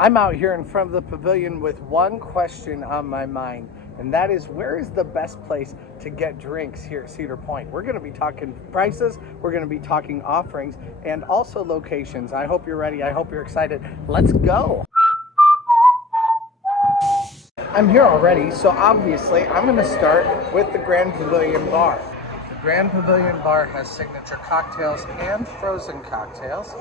I'm out here in front of the pavilion with one question on my mind, and that is, where is the best place to get drinks here at Cedar Point? We're going to be talking prices, we're going to be talking offerings, and also locations. I hope you're ready. I hope you're excited. Let's go. I'm here already, so obviously I'm going to start with the Grand Pavilion Bar. The Grand Pavilion Bar has signature cocktails and frozen cocktails.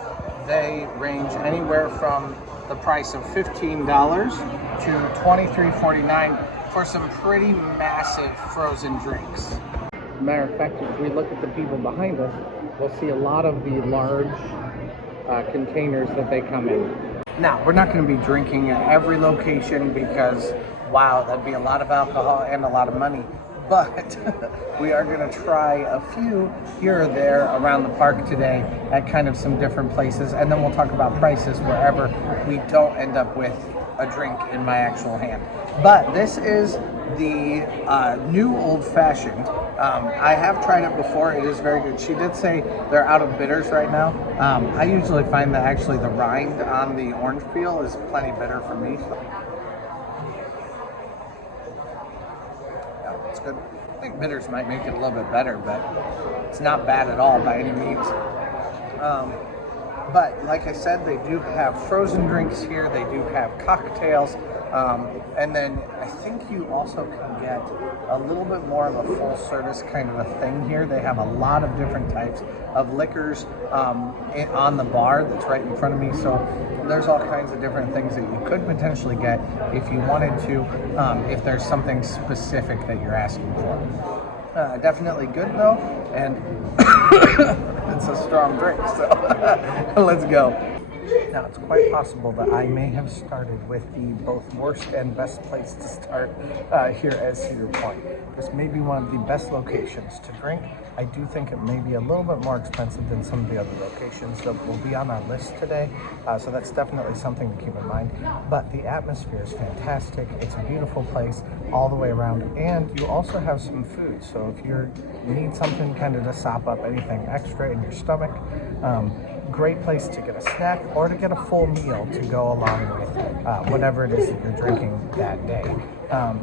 They range anywhere from the price of $15 to $23.49 for some pretty massive frozen drinks. As a matter of fact, if we look at the people behind us, we'll see a lot of the large containers that they come in. Now, we're not going to be drinking at every location because, wow, that'd be a lot of alcohol and a lot of money. But we are going to try a few here or there around the park today at kind of some different places. And then we'll talk about prices wherever we don't end up with a drink in my actual hand. But this is the new old fashioned. I have tried it before. It is very good. She did say they're out of bitters right now. I usually find that actually the rind on the orange peel is plenty bitter for me. It's good. I think bitters might make it a little bit better, but it's not bad at all by any means. But like I said, they do have frozen drinks here. They do have cocktails. And then I think you also can get a little bit more of a full service kind of a thing here. They have a lot of different types of liquors on the bar that's right in front of me. So there's all kinds of different things that you could potentially get if you wanted to, if there's something specific that you're asking for. Definitely good though, and it's a strong drink, so let's go. Now, it's quite possible that I may have started with the both worst and best place to start here at Cedar Point. This may be one of the best locations to drink. I do think it may be a little bit more expensive than some of the other locations that will be on our list today, so that's definitely something to keep in mind. But the atmosphere is fantastic. It's a beautiful place all the way around, and you also have some food. So if you need something kind of to sop up anything extra in your stomach, great place to get a snack or to get a full meal to go along with whatever it is that you're drinking that day.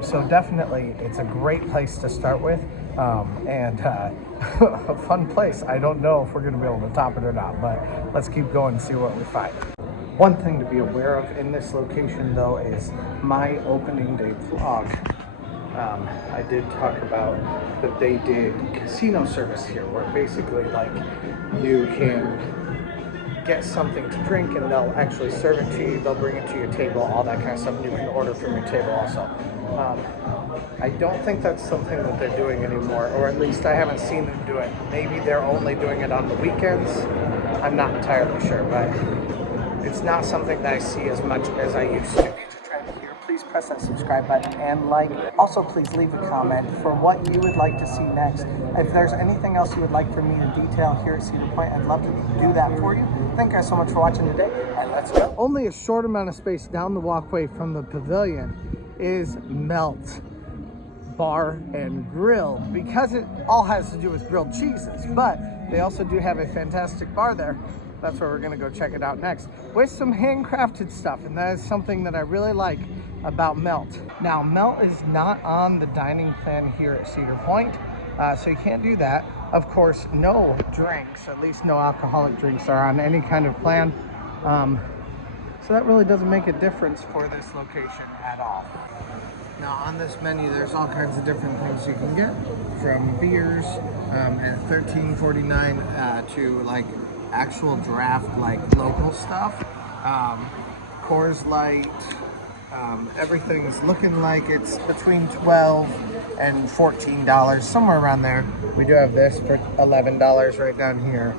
So definitely it's a great place to start with, and a fun place. I don't know if we're going to be able to top it or not, but let's keep going and see what we find. One thing to be aware of in this location though is my opening day vlog. I did talk about that they did casino service here, where basically like you can get something to drink and they'll actually serve it to you, they'll bring it to your table, all that kind of stuff. You can order from your table also. I don't think that's something that they're doing anymore, or at least I haven't seen them do it. Maybe they're only doing it on the weekends. I'm not entirely sure, but it's not something that I see as much as I used to. Please press that subscribe button and like. Also, please leave a comment for what you would like to see next. If there's anything else you would like for me to detail here at Cedar Point, I'd love to do that for you. Thank you guys so much for watching today. All right, let's go. Only a short amount of space down the walkway from the pavilion is Melt Bar and Grill, because it all has to do with grilled cheeses, but they also do have a fantastic bar there. That's where we're gonna go check it out next with some handcrafted stuff, and that is something that I really like about Melt. Now, Melt is not on the dining plan here at Cedar Point, so you can't do that. Of course, no drinks, at least no alcoholic drinks, are on any kind of plan. So that really doesn't make a difference for this location at all. Now, on this menu, there's all kinds of different things you can get, from beers at $13.49 to like actual draft, like local stuff, Coors Light. Everything's looking like it's between $12 and $14, somewhere around there. We do have this for $11 right down here.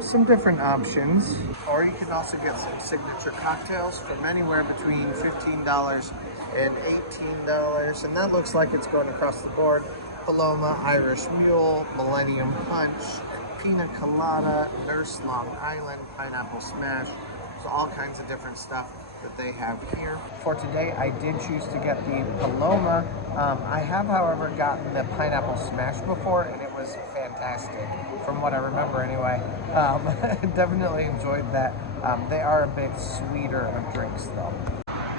Some different options, or you can also get some signature cocktails from anywhere between $15 and $18, and that looks like it's going across the board. Paloma, Irish Mule, Millennium Punch, Pina Colada, Nurse Long Island, Pineapple Smash. So all kinds of different stuff that they have here. For today, I did choose to get the Paloma. I have, however, gotten the Pineapple Smash before, and it was fantastic, from what I remember anyway. Definitely enjoyed that. They are a bit sweeter of drinks though.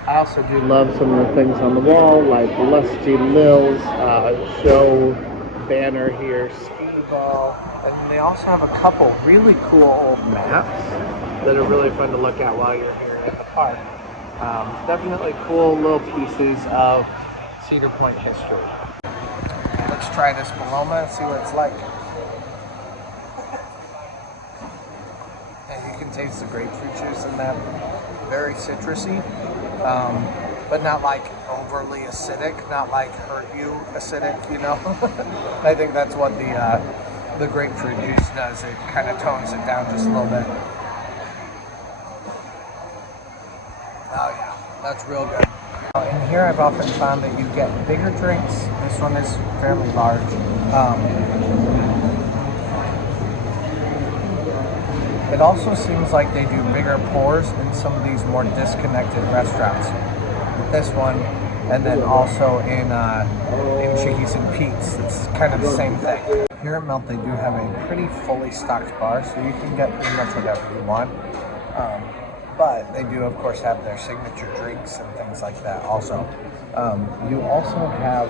I also do love some of the things on the wall, like Lusty Lil's show banner here, skee ball, and then they also have a couple really cool old maps that are really fun to look at while you're here at the park. Definitely cool little pieces of Cedar Point history. Let's try this Paloma and see what it's like. And you can taste the grapefruit juice in that. Very citrusy, but not like overly acidic, not like hurt you acidic, you know. I think that's what the grapefruit juice does. It kind of tones it down just a little bit. Oh yeah, that's real good. In here I've often found that you get bigger drinks. This one is fairly large. It also seems like they do bigger pours in some of these more disconnected restaurants. With this one, and then also in Chickie's and Pete's, it's kind of the same thing. Here at Melt, they do have a pretty fully stocked bar, so you can get pretty much whatever you want. But they do, of course, have their signature drinks and things like that also. You also have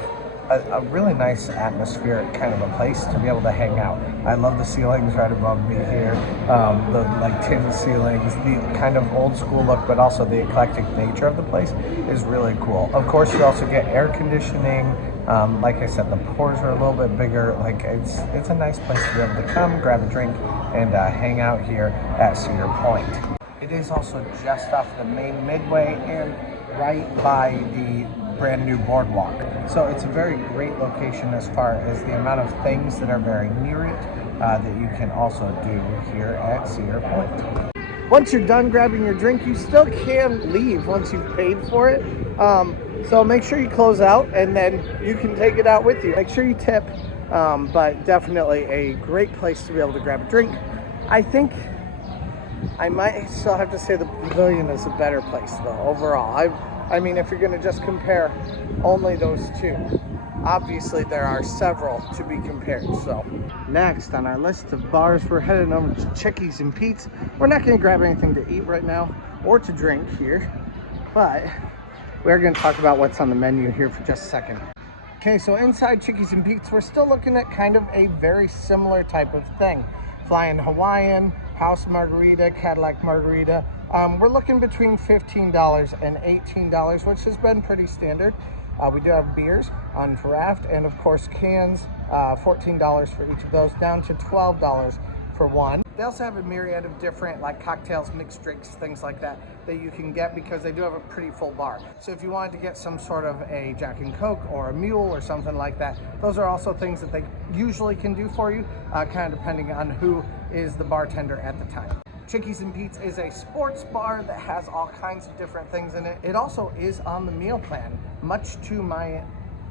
a really nice atmospheric kind of a place to be able to hang out. I love the ceilings right above me here, the like tin ceilings, the kind of old school look, but also the eclectic nature of the place is really cool. Of course, you also get air conditioning. Like I said, the pours are a little bit bigger. Like it's a nice place to be able to come, grab a drink, and hang out here at Cedar Point. It is also just off the main midway and right by the brand new boardwalk. So it's a very great location as far as the amount of things that are very near it that you can also do here at Cedar Point. Once you're done grabbing your drink, you still can leave once you've paid for it. So make sure you close out and then you can take it out with you. Make sure you tip, but definitely a great place to be able to grab a drink. I think I might still have to say the Pavilion is a better place though, overall. I mean, if you're going to just compare only those two, obviously there are several to be compared. So next on our list of bars, we're heading over to Chickie's and Pete's. We're not going to grab anything to eat right now or to drink here, but we're going to talk about what's on the menu here for just a second. Okay, so inside Chickie's and Pete's, we're still looking at kind of a very similar type of thing. Flying Hawaiian, House Margarita, Cadillac Margarita. We're looking between $15 and $18, which has been pretty standard. We do have beers on draft and of course cans, $14 for each of those, down to $12 for one. They also have a myriad of different like cocktails, mixed drinks, things like that you can get because they do have a pretty full bar. So if you wanted to get some sort of a Jack and Coke or a mule or something like that, those are also things that they usually can do for you, kind of depending on who is the bartender at the time. Chickie's and Pete's is a sports bar that has all kinds of different things in it. It also is on the meal plan, much to my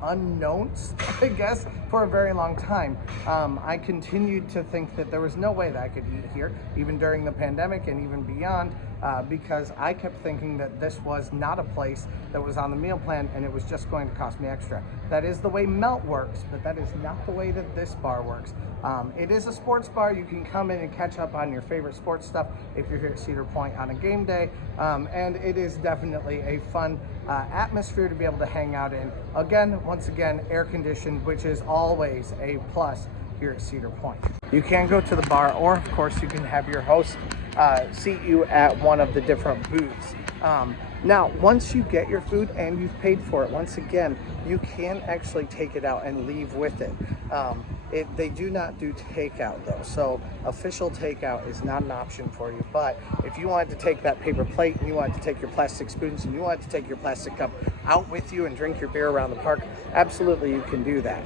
unknowns, I guess, for a very long time. I continued to think that there was no way that I could eat here, even during the pandemic and even beyond, because I kept thinking that this was not a place that was on the meal plan and it was just going to cost me extra. That is the way Melt works, but that is not the way that this bar works. It is a sports bar. You can come in and catch up on your favorite sports stuff if you're here at Cedar Point on a game day, and it is definitely a fun atmosphere to be able to hang out in. Again, once again, air conditioned, which is always a plus here at Cedar Point. You can go to the bar, or of course you can have your host seat you at one of the different booths. Now, once you get your food and you've paid for it, once again, you can actually take it out and leave with it. They do not do takeout though, so official takeout is not an option for you. But if you wanted to take that paper plate and you wanted to take your plastic spoons and you wanted to take your plastic cup out with you and drink your beer around the park, absolutely you can do that.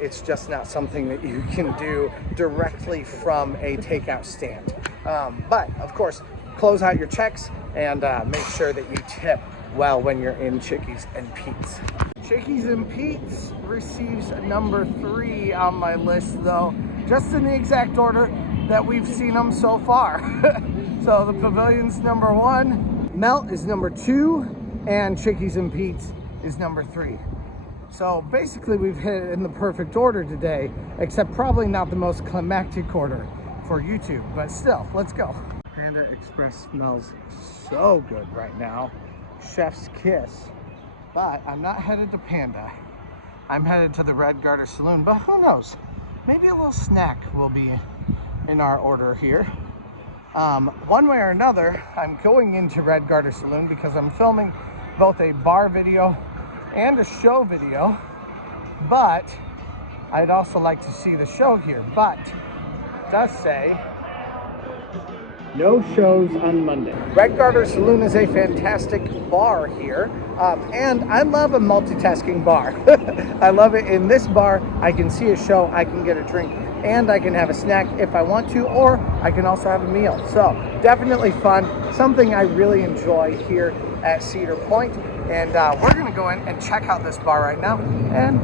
It's just not something that you can do directly from a takeout stand. But of course, close out your checks and make sure that you tip well when you're in Chickie's and Pete's. Chickie's and Pete's receives number 3 on my list though, just in the exact order that we've seen them so far. So the Pavilion's number 1, Melt is number 2, and Chickie's and Pete's is number 3. So basically we've hit it in the perfect order today, except probably not the most climactic order for YouTube, but still, let's go. And Panda Express smells so good right now. Chef's kiss. But I'm not headed to Panda. I'm headed to the Red Garter Saloon, but who knows? Maybe a little snack will be in our order here. One way or another, I'm going into Red Garter Saloon because I'm filming both a bar video and a show video, but I'd also like to see the show here. But it does say no shows on Monday. Red Garter Saloon is a fantastic bar here, and I love a multitasking bar. I love it. In this bar, I can see a show, I can get a drink, and I can have a snack if I want to, or I can also have a meal. So definitely fun, something I really enjoy here at Cedar Point. And we're gonna go in and check out this bar right now and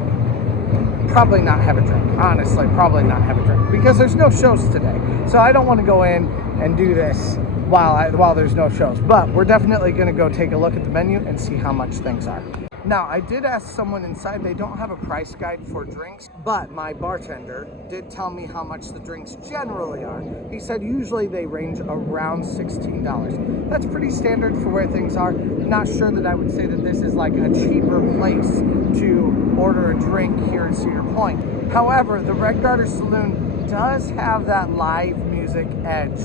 probably not have a drink. Honestly, probably not have a drink because there's no shows today. So I don't want to go in and do this while there's no shows, but we're definitely going to go take a look at the menu and see how much things are. Now, I did ask someone inside, they don't have a price guide for drinks, but my bartender did tell me how much the drinks generally are. He said usually they range around $16. That's pretty standard for where things are. Not sure that I would say that this is like a cheaper place to order a drink here at Cedar Point. However, the Red Garter Saloon does have that live music edge.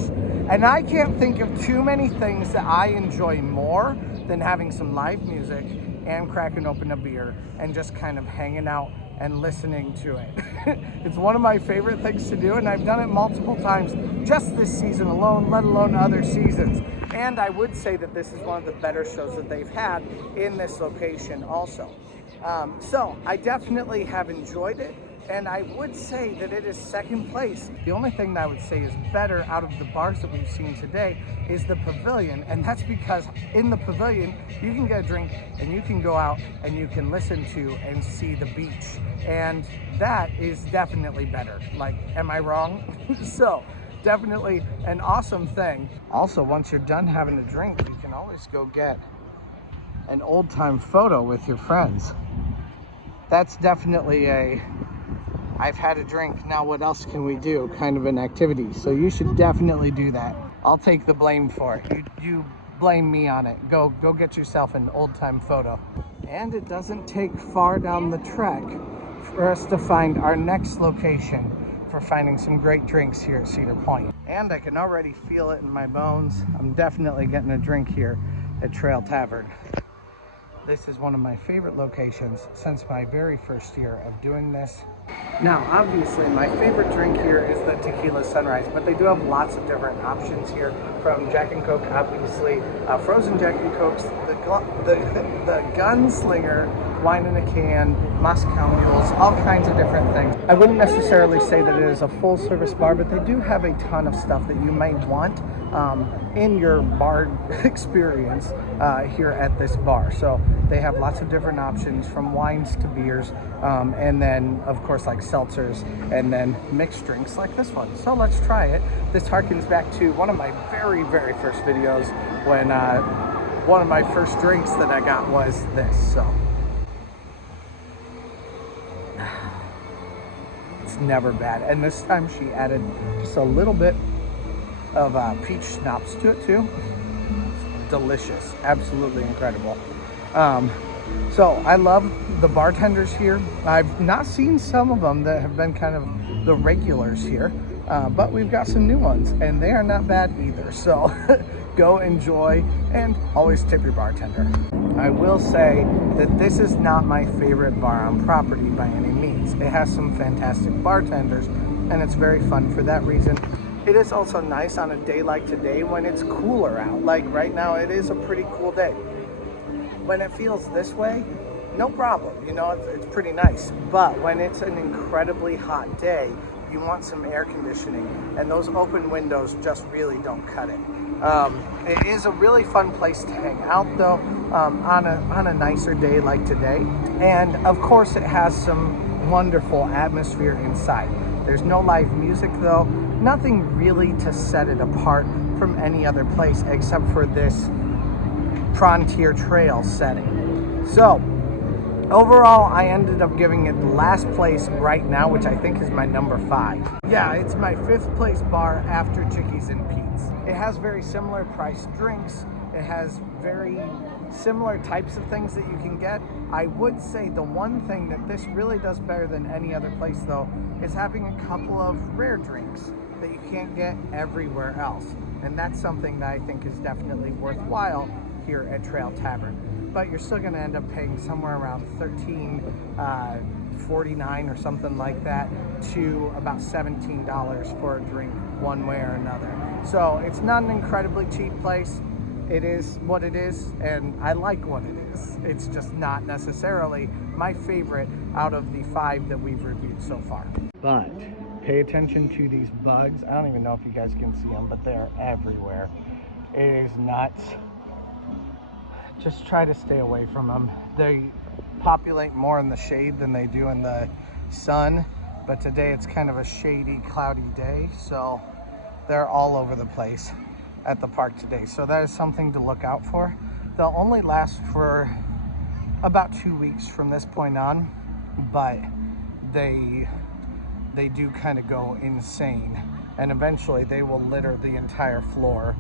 And I can't think of too many things that I enjoy more than having some live music and cracking open a beer and just kind of hanging out and listening to it. It's one of my favorite things to do, and I've done it multiple times just this season alone, let alone other seasons. And I would say that this is one of the better shows that they've had in this location also. So I definitely have enjoyed it. And I would say that it is second place. The only thing that I would say is better out of the bars that we've seen today is the Pavilion. And that's because in the Pavilion, you can get a drink and you can go out and you can listen to and see the beach. And that is definitely better. Like, am I wrong? So definitely an awesome thing. Also, once you're done having a drink, you can always go get an old time photo with your friends. That's definitely a I've had a drink, now what else can we do kind of an activity. So you should definitely do that. I'll take the blame for it. You blame me on it. Go get yourself an old time photo. And it doesn't take far down the trek for us to find our next location for finding some great drinks here at Cedar Point. And I can already feel it in my bones. I'm definitely getting a drink here at Trail Tavern. This is one of my favorite locations since my very first year of doing this. Now, obviously, my favorite drink here is the Tequila Sunrise, but they do have lots of different options here, from Jack and Coke, obviously, frozen Jack and Cokes, the Gunslinger, wine in a can, Moscow mules, all kinds of different things. I wouldn't necessarily say that it is a full service bar, but they do have a ton of stuff that you might want in your bar experience here at this bar. So they have lots of different options, from wines to beers, and then of course like seltzers, and then mixed drinks like this one. So let's try it. This harkens back to one of my very first videos when one of my first drinks that I got was this. So it's never bad. And this time she added just a little bit of peach schnapps to it too. It's delicious, absolutely incredible. So I love the bartenders here. I've not seen some of them that have been kind of the regulars here, but we've got some new ones and they are not bad either. So go enjoy and always tip your bartender. I will say that this is not my favorite bar on property by any means. It has some fantastic bartenders and it's very fun for that reason. It is also nice on a day like today when it's cooler out. Like right now, it is a pretty cool day. When it feels this way, no problem, you know, it's pretty nice. But when it's an incredibly hot day, you want some air conditioning, and those open windows just really don't cut it. It is a really fun place to hang out though, on a nicer day like today. And of course it has some wonderful atmosphere inside. There's no live music though, nothing really to set it apart from any other place except for this Frontier Trail setting. So Overall, I ended up giving it the last place right now, which I think is my number 5. Yeah, it's my 5th place bar after Chickie's and Pete's. It has very similar priced drinks. It has very similar types of things that you can get. I would say the one thing that this really does better than any other place though is having a couple of rare drinks that you can't get everywhere else. And that's something that I think is definitely worthwhile here at Trail Tavern. But you're still gonna end up paying somewhere around $13.49 or something like that to about $17 for a drink one way or another. So it's not an incredibly cheap place. It is what it is, and I like what it is. It's just not necessarily my favorite out of the 5 that we've reviewed so far. But pay attention to these bugs. I don't even know if you guys can see them, but they're everywhere. It is nuts. Just try to stay away from them. They populate more in the shade than they do in the sun, but today it's kind of a shady, cloudy day, so they're all over the place at the park today. So that is something to look out for. They'll only last for about 2 weeks from this point on, but they do kind of go insane, and eventually they will litter the entire floor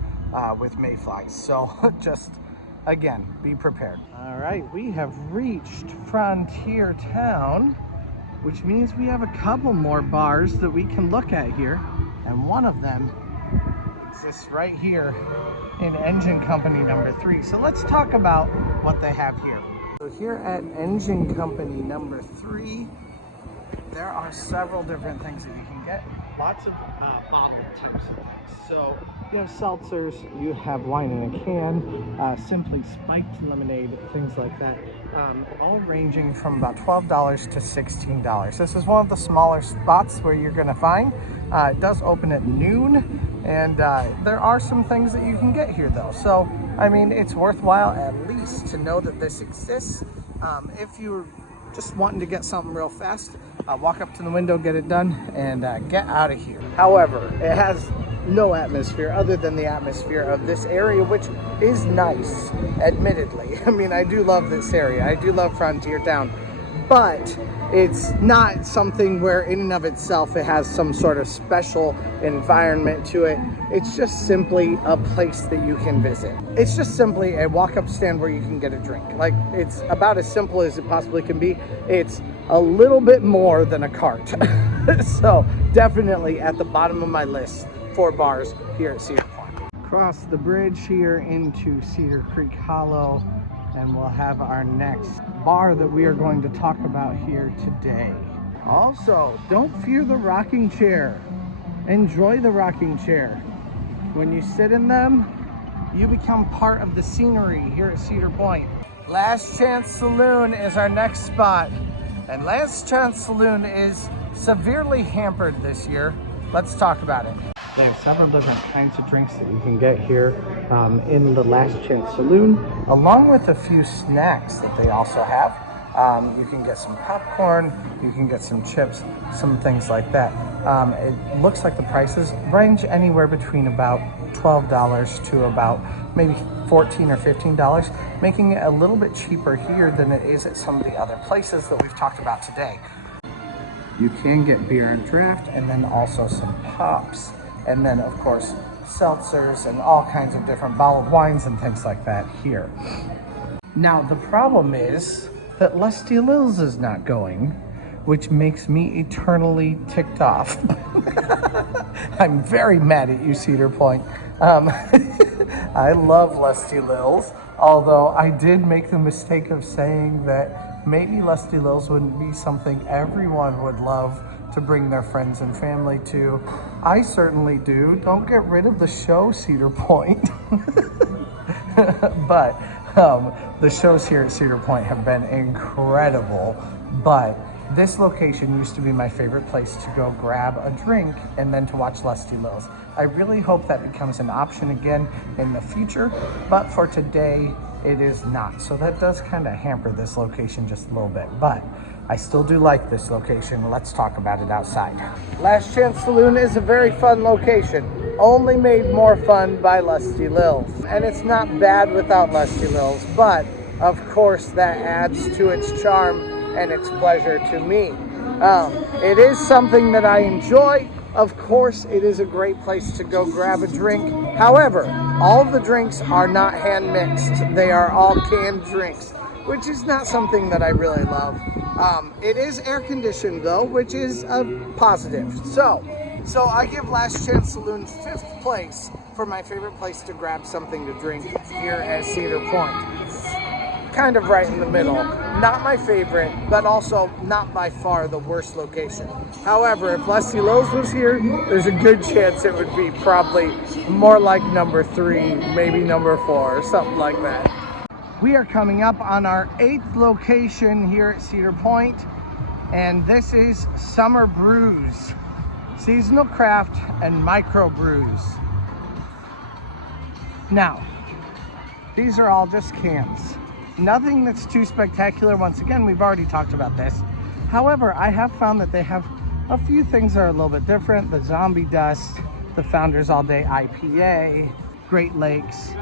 with mayflies. So just, again, be prepared. All right, we have reached Frontier Town, which means we have a couple more bars that we can look at here, and one of them exists right here in Engine Company number 3. So let's talk about what they have here. So here at Engine Company number 3, there are several different things that you can get. Lots of bottled types of things. So you have seltzers, you have wine in a can, simply spiked lemonade, things like that. All ranging from about $12 to $16. This is one of the smaller spots where you're gonna find. It does open at noon, and there are some things that you can get here though. So, I mean, it's worthwhile at least to know that this exists. If you're just wanting to get something real fast, walk up to the window, get it done, and get out of here. However, it has no atmosphere other than the atmosphere of this area, which is nice, admittedly. I mean, I do love this area. I do love Frontier Town, but it's not something where in and of itself it has some sort of special environment to it. It's just simply a place that you can visit. It's just simply a walk-up stand where you can get a drink. Like, it's about as simple as it possibly can be. It's a little bit more than a cart. So definitely at the bottom of my list for bars here at Cedar Point. Cross the bridge here into Cedar Creek Hollow, and we'll have our next bar that we are going to talk about here today. Also, don't fear the rocking chair. Enjoy the rocking chair. When you sit in them, you become part of the scenery here at Cedar Point. Last Chance Saloon is our next spot, and Last Chance Saloon is severely hampered this year. Let's talk about it. They have several different kinds of drinks that you can get here in the Last Chance Saloon, along with a few snacks that they also have. You can get some popcorn, you can get some chips, some things like that. It looks like the prices range anywhere between about $12 to about maybe $14 or $15, making it a little bit cheaper here than it is at some of the other places that we've talked about today. You can get beer and draft, and then also some pops. And then, of course, seltzers and all kinds of different bottled wines and things like that here. Now, the problem is that Lusty Lils is not going, which makes me eternally ticked off. I'm very mad at you, Cedar Point. I love Lusty Lils, although I did make the mistake of saying that maybe Lusty Lils wouldn't be something everyone would love to bring their friends and family to. I certainly do. Don't get rid of the show, Cedar Point. But the shows here at Cedar Point have been incredible. But this location used to be my favorite place to go grab a drink and then to watch Lusty Lils. I really hope that becomes an option again in the future, but for today, it is not. So that does kind of hamper this location just a little bit, but I still do like this location. Let's talk about it outside. Last Chance Saloon is a very fun location, only made more fun by Lusty Lils. And it's not bad without Lusty Lils, but of course that adds to its charm and its pleasure to me. It is something that I enjoy. Of course, it is a great place to go grab a drink. However, all of the drinks are not hand mixed. They are all canned drinks, which is not something that I really love. It is air conditioned though, which is a positive. So I give Last Chance Saloon 5th place for my favorite place to grab something to drink here at Cedar Point. Kind of right in the middle. Not my favorite, but also not by far the worst location. However, if Lusty Lowe's was here, there's a good chance it would be probably more like number 3, maybe number 4, or something like that. We are coming up on our 8th location here at Cedar Point, and this is Summer Brews. Seasonal craft and micro brews. Now, these are all just cans. Nothing that's too spectacular. Once again, we've already talked about this. However, I have found that they have a few things that are a little bit different. The Zombie Dust, the Founders All Day IPA, Great Lakes.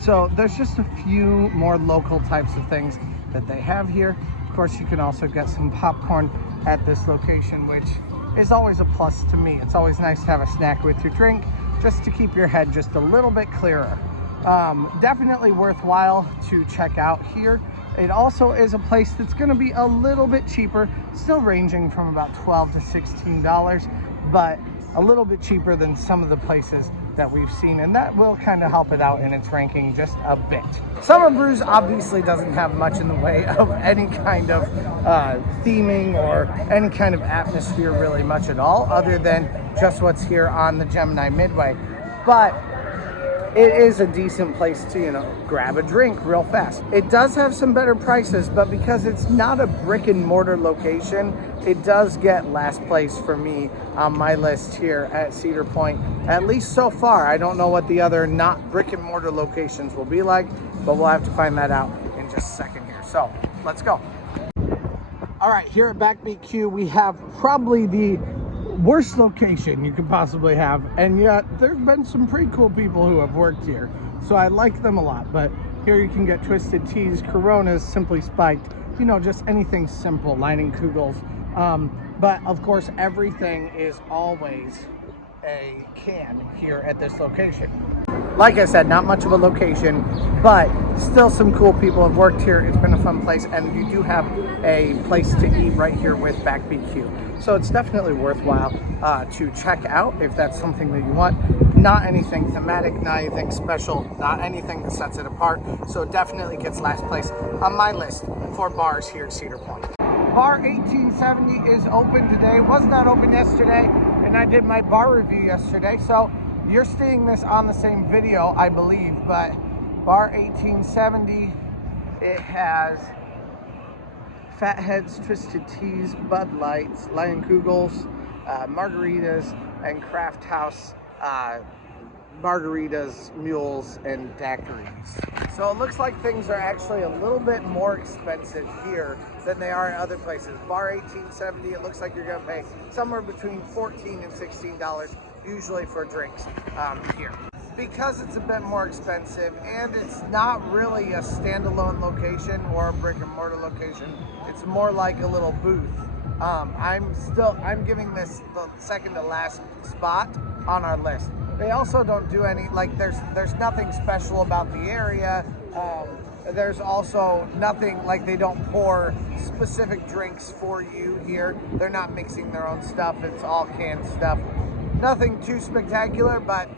So there's just a few more local types of things that they have here. Of course, you can also get some popcorn at this location, which is always a plus to me. It's always nice to have a snack with your drink, just to keep your head just a little bit clearer. Definitely worthwhile to check out here. It also is a place that's going to be a little bit cheaper, still ranging from about $12 to $16, but a little bit cheaper than some of the places that we've seen, and that will kind of help it out in its ranking just a bit. Summer Brews obviously doesn't have much in the way of any kind of theming or any kind of atmosphere really much at all, other than just what's here on the Gemini Midway. But it is a decent place to, you know, grab a drink real fast. It does have some better prices, but because it's not a brick and mortar location, it does get last place for me on my list here at Cedar Point, at least so far. I don't know what the other not brick and mortar locations will be like, but we'll have to find that out in just a second here. So let's go. All right, here at Back BQ, we have probably the worst location you could possibly have, and yet there's been some pretty cool people who have worked here, so I like them a lot. But here you can get twisted teas, Coronas, Simply Spiked, you know, just anything simple, Leinenkugels. But of course, everything is always a can here at this location. Like I said, not much of a location, but still some cool people have worked here. It's been a fun place, and you do have a place to eat right here with Back BQ. So it's definitely worthwhile to check out if that's something that you want. Not anything thematic, not anything special, not anything that sets it apart. So it definitely gets last place on my list for bars here at Cedar Point. Bar 1870 is open today. Was not open yesterday, and I did my bar review yesterday. So you're seeing this on the same video, I believe, but Bar 1870, it has Fatheads, Twisted Teas, Bud Lights, Leinenkugels, margaritas, and Craft House margaritas, mules, and daiquiris. So it looks like things are actually a little bit more expensive here than they are in other places. Bar 1870, it looks like you're gonna pay somewhere between $14 and $16 usually for drinks here. Because it's a bit more expensive and it's not really a standalone location or a brick and mortar location, it's more like a little booth. I'm giving this the second to last spot on our list. They also don't do any, like, there's nothing special about the area. There's also nothing, like, they don't pour specific drinks for you here. They're not mixing their own stuff. It's all canned stuff. Nothing too spectacular, but,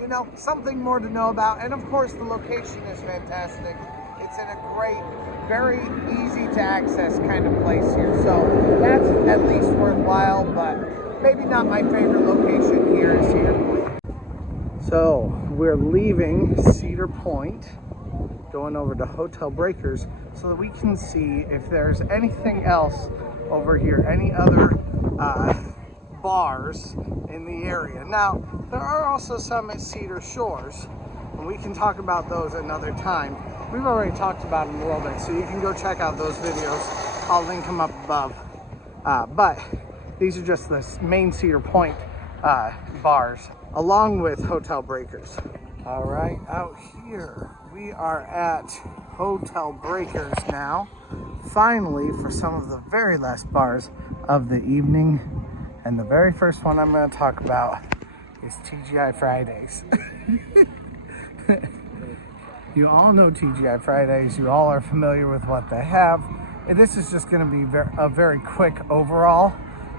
you know, something more to know about. And of course, the location is fantastic. It's in a great, very easy to access kind of place here. So that's at least worthwhile, but maybe not my favorite location here at Cedar Point. So we're leaving Cedar Point, going over to Hotel Breakers so that we can see if there's anything else over here, any other bars in the area. Now, there are also some at Cedar Shores, and we can talk about those another time. We've already talked about them a little bit, so you can go check out those videos. I'll link them up above. But these are just the main Cedar Point bars, along with Hotel Breakers. All right, out here we are at Hotel Breakers now. Finally, for some of the very last bars of the evening. And the very first one I'm going to talk about is TGI Fridays. You all know TGI Fridays. You all are familiar with what they have. And this is just going to be a very quick overall.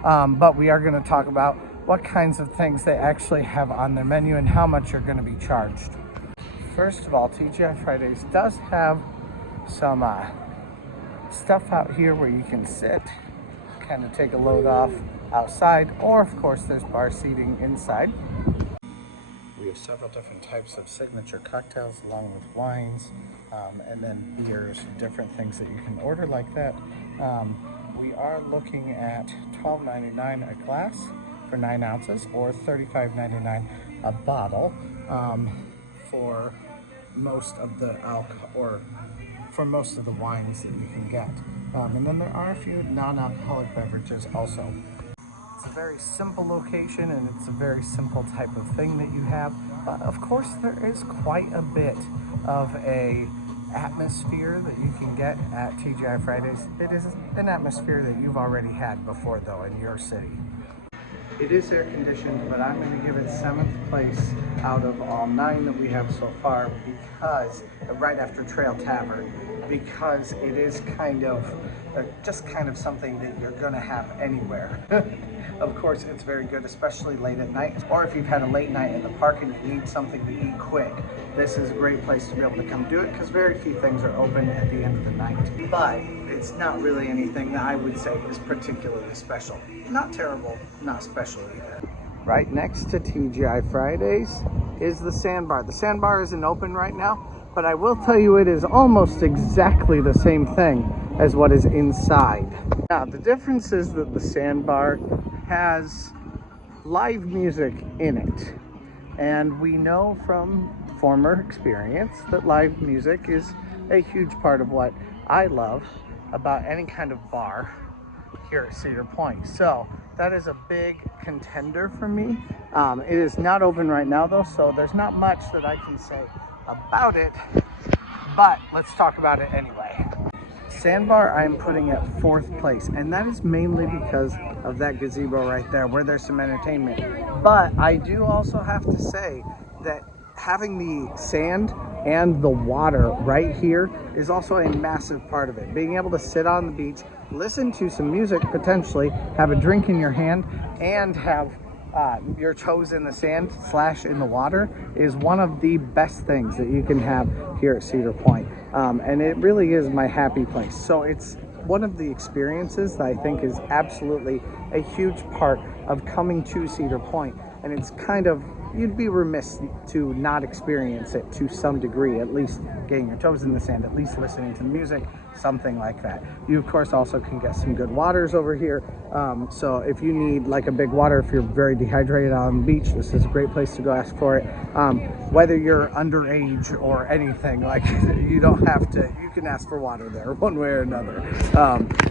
But we are going to talk about what kinds of things they actually have on their menu and how much you're going to be charged. First of all, TGI Fridays does have some stuff out here where you can sit, kind of take a load off outside, or of course there's bar seating inside. We have several different types of signature cocktails along with wines, and then beers, different things that you can order like that. We are looking at $12.99 a glass for 9 ounces or $35.99 a bottle for most of the alcohol, or for most of the wines that you can get. And then there are a few non-alcoholic beverages also. It's a very simple location and it's a very simple type of thing that you have. But of course there is quite a bit of a atmosphere that you can get at TGI Fridays. It is an atmosphere that you've already had before though in your city. It is air conditioned, but I'm going to give it 7th place out of all 9 that we have so far, because right after Trail Tavern, because it is kind of just kind of something that you're going to have anywhere. Of course, it's very good, especially late at night, or if you've had a late night in the park and you need something to eat quick. This is a great place to be able to come do it, because very few things are open at the end of the night. But it's not really anything that I would say is particularly special. Not terrible, not special either. Right next to TGI Fridays is the Sandbar. The Sandbar isn't open right now, but I will tell you it is almost exactly the same thing as what is inside. Now, the difference is that the Sandbar has live music in it. And we know from former experience that live music is a huge part of what I love about any kind of bar here at Cedar Point. So that is a big contender for me. It is not open right now though, so there's not much that I can say about it, but let's talk about it anyway. Sandbar I'm putting at 4th place, and that is mainly because of that gazebo right there where there's some entertainment. But I do also have to say that having the sand and the water right here is also a massive part of it. Being able to sit on the beach, listen to some music potentially, have a drink in your hand, and have your toes in the sand / in the water is one of the best things that you can have here at Cedar Point. And it really is my happy place. So it's one of the experiences that I think is absolutely a huge part of coming to Cedar Point. And it's kind of, you'd be remiss to not experience it to some degree, at least getting your toes in the sand, at least listening to the music, something like that. You of course also can get some good waters over here. So if you need like a big water, if you're very dehydrated on the beach, this is a great place to go ask for it. Whether you're underage or anything, like you don't have to, you can ask for water there one way or another.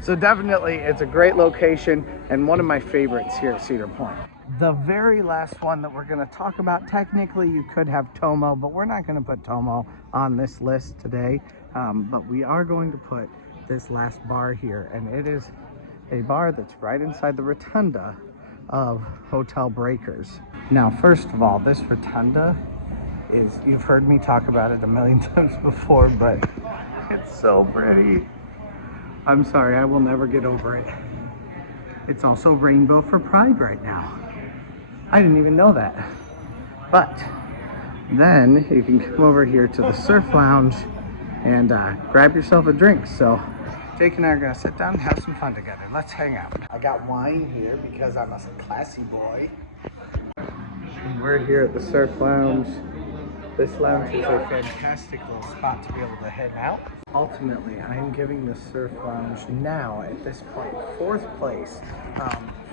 So definitely it's a great location and one of my favorites here at Cedar Point. The very last one that we're going to talk about, technically you could have Tomo, but we're not going to put Tomo on this list today. But we are going to put this last bar here, and it is a bar that's right inside the rotunda of Hotel Breakers. Now, first of all, this rotunda is, you've heard me talk about it a million times before, but it's so pretty. I'm sorry, I will never get over it. It's also Rainbow for Pride right now. I didn't even know that. But then you can come over here to the surf lounge and grab yourself a drink. So Jake and I are gonna sit down and have some fun together. Let's hang out. I got wine here because I'm a classy boy. And we're here at the surf lounge. This lounge is a fantastic little spot to be able to hang out. Ultimately, I'm giving the surf lounge now at this point 4th place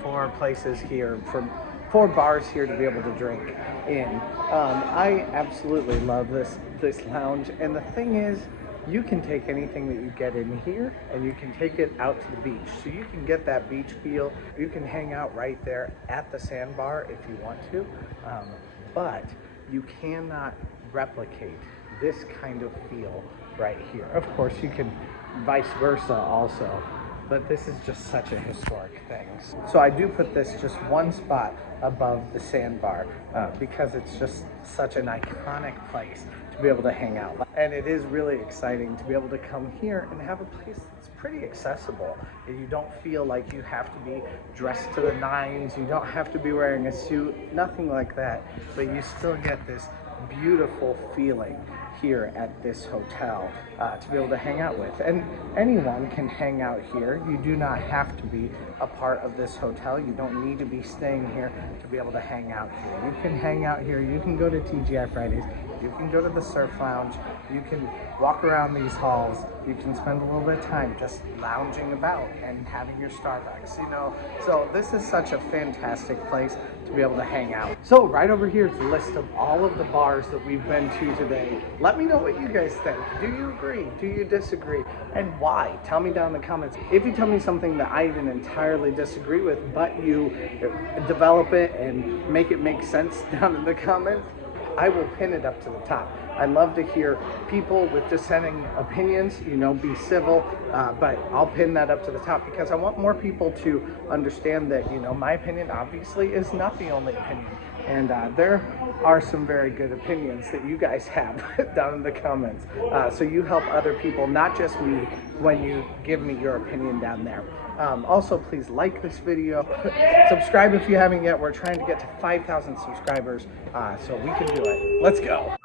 for places here, for bars here to be able to drink in. I absolutely love this lounge, and the thing is, you can take anything that you get in here and you can take it out to the beach. So you can get that beach feel. You can hang out right there at the sandbar if you want to, but you cannot replicate this kind of feel right here. Of course, you can vice versa also, but this is just such a historic thing. So I do put this just one spot above the sandbar because it's just such an iconic place to be able to hang out. And it is really exciting to be able to come here and have a place that's pretty accessible. You don't feel like you have to be dressed to the nines, you don't have to be wearing a suit, nothing like that, but you still get this beautiful feeling here at this hotel to be able to hang out with. And anyone can hang out here. You do not have to be a part of this hotel. You don't need to be staying here to be able to hang out here. You can hang out here. You can go to TGI Fridays. You can go to the surf lounge. You can walk around these halls. You can spend a little bit of time just lounging about and having your Starbucks, you know. So this is such a fantastic place to be able to hang out. So right over here is a list of all of the bars that we've been to today. Let me know what you guys think. Do you agree? Do you disagree? And why? Tell me down in the comments. If you tell me something that I even entirely disagree with, but you develop it and make it make sense down in the comments, I will pin it up to the top. I love to hear people with dissenting opinions, you know, be civil, but I'll pin that up to the top because I want more people to understand that, you know, my opinion obviously is not the only opinion. And there are some very good opinions that you guys have down in the comments. So you help other people, not just me, when you give me your opinion down there. Also, please like this video. Subscribe if you haven't yet. We're trying to get to 5,000 subscribers, so we can do it. Let's go.